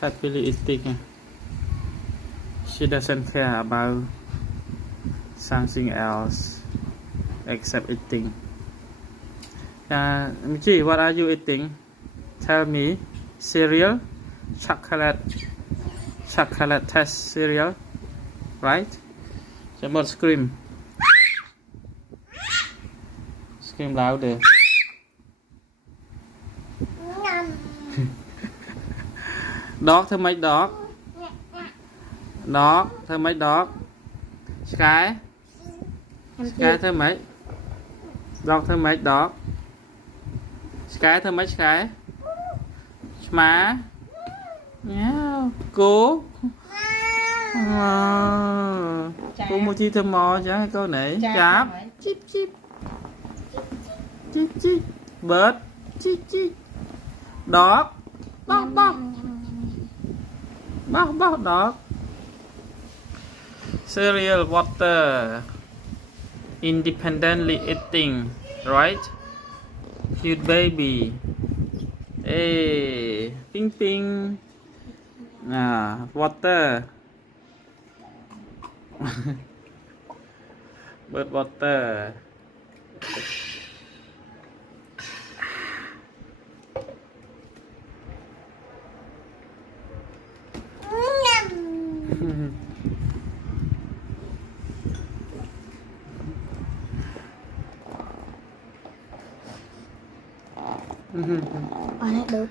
happily eating. She doesn't care about something else except eating. Michi, what are you eating? Tell me. Cereal? Chocolate test cereal, right? Someone scream louder. Dog, thơ mấy dog? Dog, thơ mấy dog? Sky thơ mấy? Dog thơ mấy dog? Sky thơ mấy sky? Má yeah. Cô cô mua chi thơm mò chứ câu này cháp chip chip chip chip bird chip chip dog dog dog cereal water independently eating right cute baby hey ping ping water bird water Anh ấy được